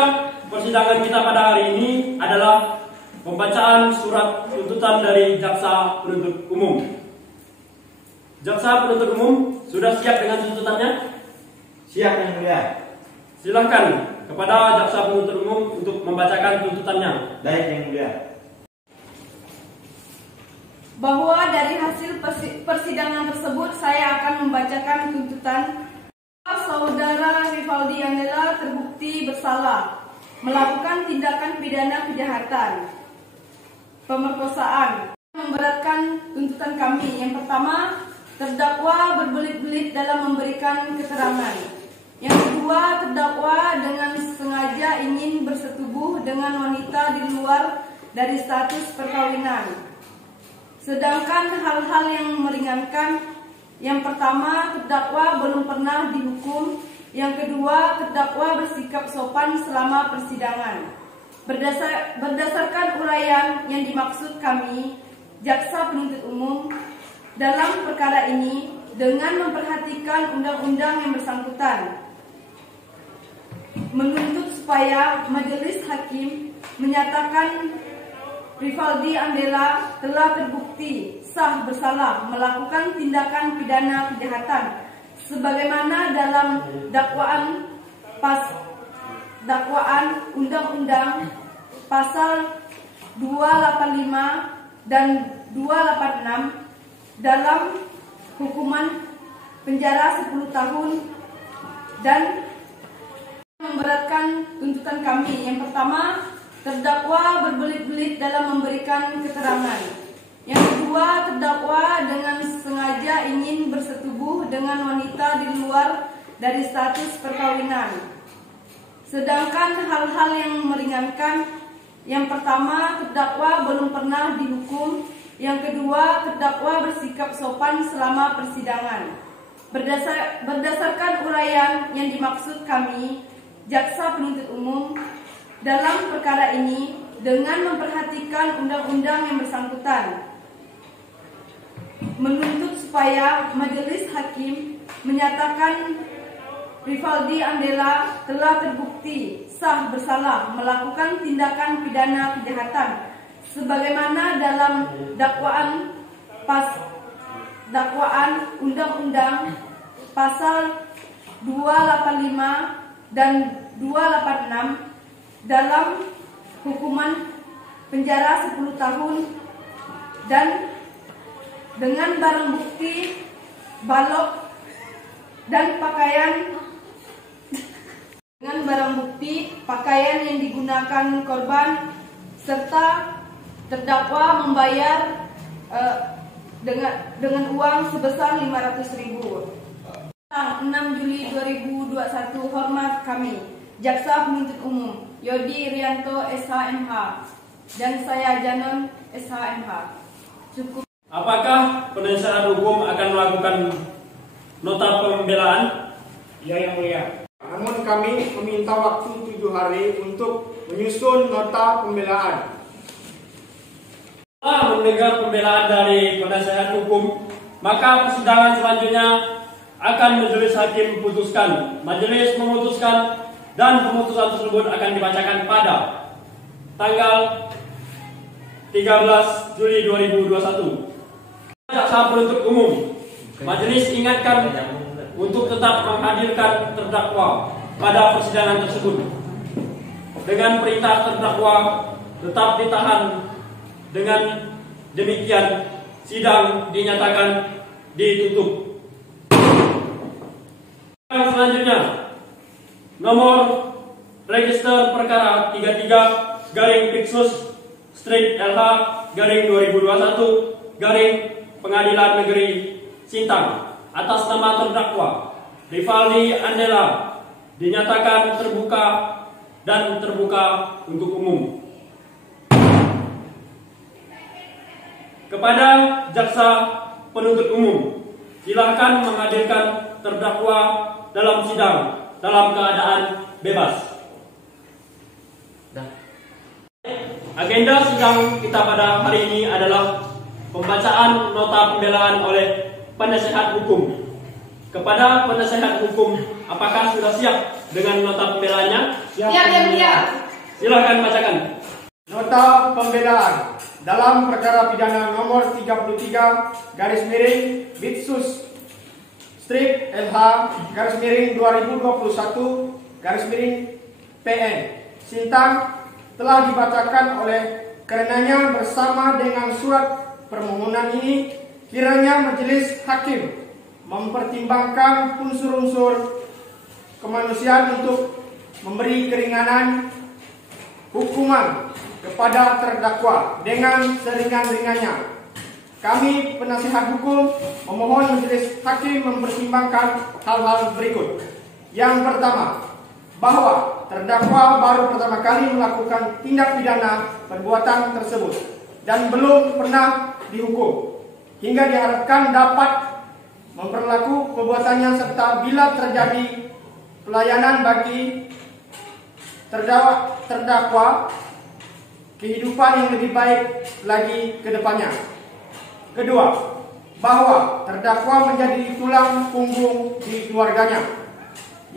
persidangan kita pada hari ini adalah pembacaan surat tuntutan dari jaksa penuntut umum. Jaksa penuntut umum sudah siap dengan tuntutannya? Siap, Yang Mulia. Silakan kepada jaksa penuntut umum untuk membacakan tuntutannya. Baik, Yang Mulia. Bahwa dari hasil persidangan tersebut saya akan membacakan tuntutan. Saudara Rivaldi Andela terbukti bersalah melakukan tindakan pidana kejahatan, pemerkosaan. Memberatkan tuntutan kami. Yang pertama, terdakwa berbelit-belit dalam memberikan keterangan. Yang kedua, terdakwa dengan sengaja ingin bersetubuh dengan wanita di luar dari status perkawinan. Sedangkan hal-hal yang meringankan, yang pertama, terdakwa belum pernah dihukum. Yang kedua, terdakwa bersikap sopan selama persidangan. Berdasarkan uraian yang dimaksud kami, jaksa penuntut umum dalam perkara ini dengan memperhatikan undang-undang yang bersangkutan, menuntut supaya majelis hakim menyatakan Rivaldi Andela telah terbukti sah bersalah melakukan tindakan pidana kejahatan sebagaimana dalam dakwaan Undang-Undang Pasal 285 dan 286 dalam hukuman penjara 10 tahun dan memberatkan tuntutan kami. Yang pertama, terdakwa berbelit-belit dalam memberikan keterangan. Yang kedua, terdakwa dengan sengaja ingin bersetubuh dengan wanita di luar dari status perkawinan. Sedangkan hal-hal yang meringankan, yang pertama, terdakwa belum pernah dihukum. Yang kedua, terdakwa bersikap sopan selama persidangan. Berdasarkan uraian yang dimaksud kami, jaksa penuntut umum dalam perkara ini dengan memperhatikan undang-undang yang bersangkutan, menuntut supaya majelis hakim menyatakan Rivaldi Andela telah terbukti sah bersalah melakukan tindakan pidana kejahatan sebagaimana dalam dakwaan Undang-Undang Pasal 285 dan 286 dalam hukuman penjara 10 tahun dan dengan barang bukti balok dan pakaian yang digunakan korban serta terdakwa membayar dengan uang sebesar 500.000. 6 Juli 2021, hormat kami, jaksa penuntut umum Yodi Irianto SHMH dan saya Janon SHMH. Cukup. Apakah penasihat hukum akan melakukan nota pembelaan? Ya, Yang Mulia. Namun kami meminta waktu 7 hari untuk menyusun nota pembelaan. Setelah mendengar pembelaan dari penasihat hukum, maka persidangan selanjutnya akan majelis hakim putuskan. Majelis memutuskan dan pemutusan tersebut akan dibacakan pada tanggal 13 Juli 2021. Jaksa penuntut umum, majelis ingatkan untuk tetap menghadirkan terdakwa pada persidangan tersebut. Dengan perintah terdakwa tetap ditahan. Dengan demikian, sidang dinyatakan ditutup. Selanjutnya, nomor register perkara 33-Pixus/LH/2021 Pengadilan Negeri Sintang atas nama terdakwa Rivaldi Andela dinyatakan terbuka dan terbuka untuk umum. Kepada jaksa penuntut umum, silakan menghadirkan terdakwa dalam sidang dalam keadaan bebas. Agenda sidang kita pada hari ini adalah pembacaan nota pembelaan oleh penasihat hukum. Kepada penasihat hukum, apakah sudah siap dengan nota pembelaannya? Siap, Yang Mulia. Silakan bacakan. Nota pembelaan dalam perkara pidana nomor 33 garis miring Bitsus strip LH garis miring 2021 garis miring PN Sintang telah dibacakan oleh karenanya bersama dengan surat permohonan ini kiranya majelis hakim mempertimbangkan unsur-unsur kemanusiaan untuk memberi keringanan hukuman kepada terdakwa dengan seringan-ringannya. Kami penasihat hukum memohon majelis hakim mempertimbangkan hal-hal berikut. Yang pertama, bahwa terdakwa baru pertama kali melakukan tindak pidana perbuatan tersebut dan belum pernah dihukum, hingga diharapkan dapat memperlaku perbuatannya serta bila terjadi pelayanan bagi terdakwa kehidupan yang lebih baik lagi ke depannya. Kedua, bahwa terdakwa menjadi tulang punggung di keluarganya.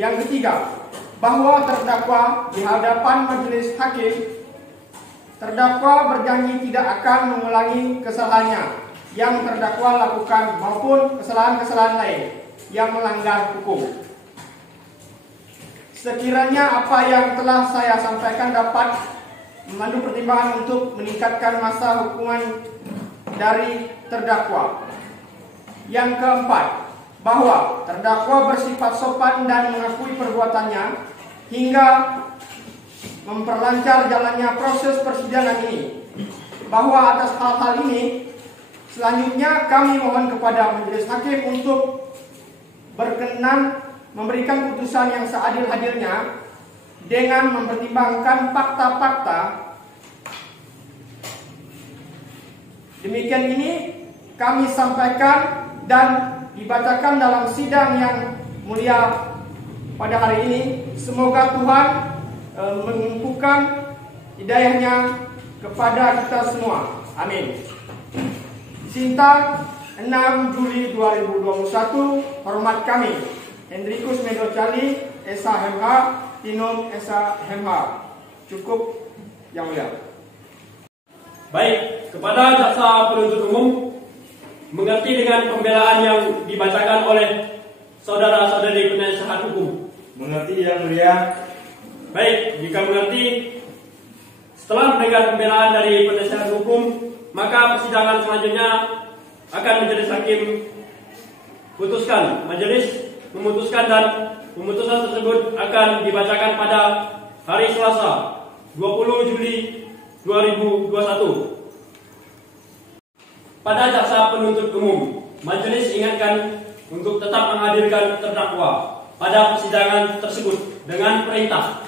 Yang ketiga, bahwa terdakwa di hadapan majelis hakim, terdakwa berjanji tidak akan mengulangi kesalahannya yang terdakwa lakukan maupun kesalahan-kesalahan lain yang melanggar hukum. Sekiranya apa yang telah saya sampaikan dapat memandu pertimbangan untuk meningkatkan masa hukuman dari terdakwa. Yang keempat, bahwa terdakwa bersifat sopan dan mengakui perbuatannya hingga memperlancar jalannya proses persidangan ini. Bahwa atas hal-hal ini, selanjutnya kami mohon kepada majelis hakim untuk berkenan memberikan putusan yang seadil-adilnya dengan mempertimbangkan fakta-fakta. Demikian ini kami sampaikan dan dibacakan dalam sidang yang mulia pada hari ini. Semoga Tuhan menumpukan hidayahnya kepada kita semua. Amin. Sintang 6 Juli 2021. Hormat kami Hendrikus Medocali, SHMH, Tinum SHMH. Cukup yang mulia. Baik, kepada jaksa penuntut umum, mengerti dengan pembelaan yang dibacakan oleh saudara-saudari penasihat hukum? Mengerti yang mulia. Baik, jika mengerti, setelah mendengar pembelaan dari penasihat hukum, maka persidangan selanjutnya akan majelis hakim putuskan. Majelis memutuskan dan pemutusan tersebut akan dibacakan pada hari Selasa 20 Juli 2021. Pada jaksa penuntut umum, majelis ingatkan untuk tetap menghadirkan terdakwa pada persidangan tersebut dengan perintah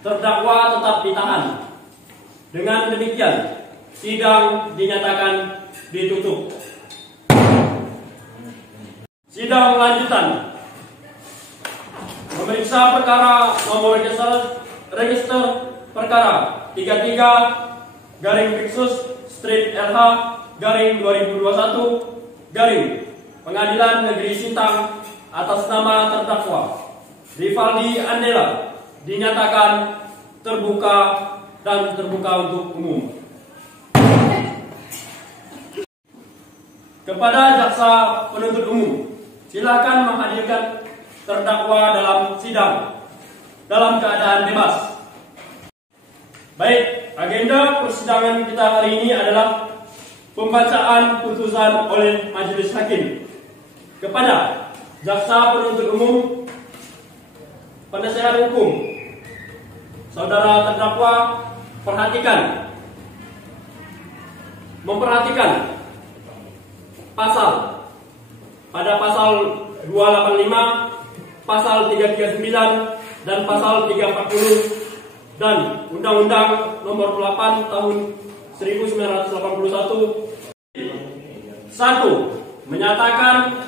terdakwa tetap ditahan. Dengan demikian, sidang dinyatakan ditutup. Sidang lanjutan memeriksa perkara nomor register perkara 33 garing Bitsus strip LH garing 2021 garing Pengadilan Negeri Sintang atas nama terdakwa Rivaldi Andela dinyatakan terbuka dan terbuka untuk umum. Kepada jaksa penuntut umum, silakan menghadirkan terdakwa dalam sidang dalam keadaan bebas. Baik, agenda persidangan kita hari ini adalah pembacaan putusan oleh majelis hakim kepada jaksa penuntut umum, penasihat hukum. Saudara terdakwa memperhatikan pada pasal 285, pasal 339 dan pasal 340 dan Undang-Undang Nomor 8 Tahun 1981. 1. Menyatakan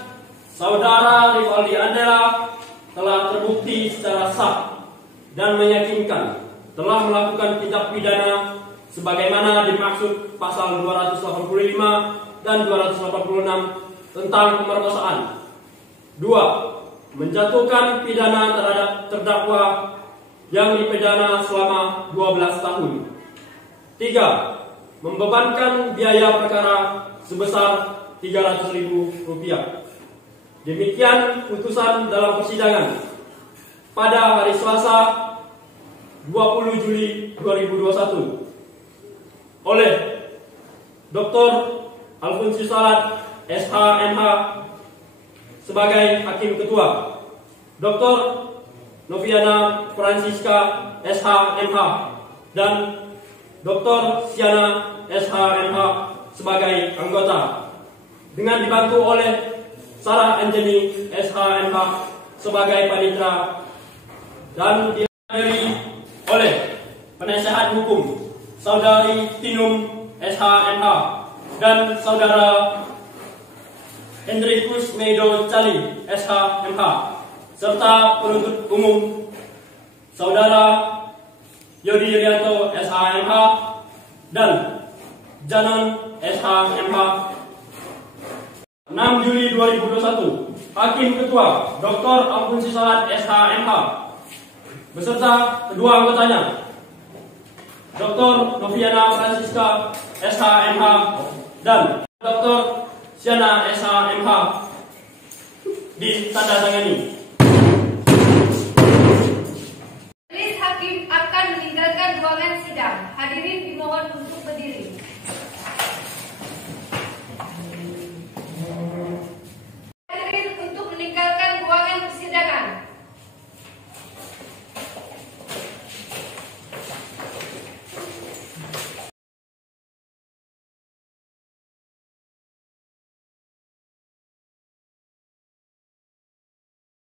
saudara Rivaldi Andela telah terbukti secara sah dan meyakinkan telah melakukan tindak pidana sebagaimana dimaksud pasal 285 dan 286 tentang pemerkosaan. 2. Menjatuhkan pidana terhadap terdakwa yang dipidana selama 12 tahun. 3. Membebankan biaya perkara sebesar Rp300.000. Demikian putusan dalam persidangan pada hari Selasa 20 Juli 2021 oleh Dr. Alfonsi Salat SH.MH sebagai Hakim Ketua, Dr. Noviana Francisca SH.MH dan Dr. Siana SH.MH sebagai anggota, dengan dibantu oleh Sarah Anjani SH.MH sebagai panitera, dan dihadiri oleh penasehat hukum Saudari Tinum SH.MH dan Saudara Hendrikus Meido Cali SH.MH serta penuntut umum Saudara Yodi Rianto SH.MH dan Janon SH.MH. 6 Juli 2021, Hakim Ketua Dr. Alfonsi Salat SH.MH beserta kedua anggotanya, Dr. Noviana Francisca SH.MH dan Dr. Siana SH.MH ditandatangani. Majelis Hakim akan meninggalkan ruangan sidang. Hadirin dimohon untuk berdiri.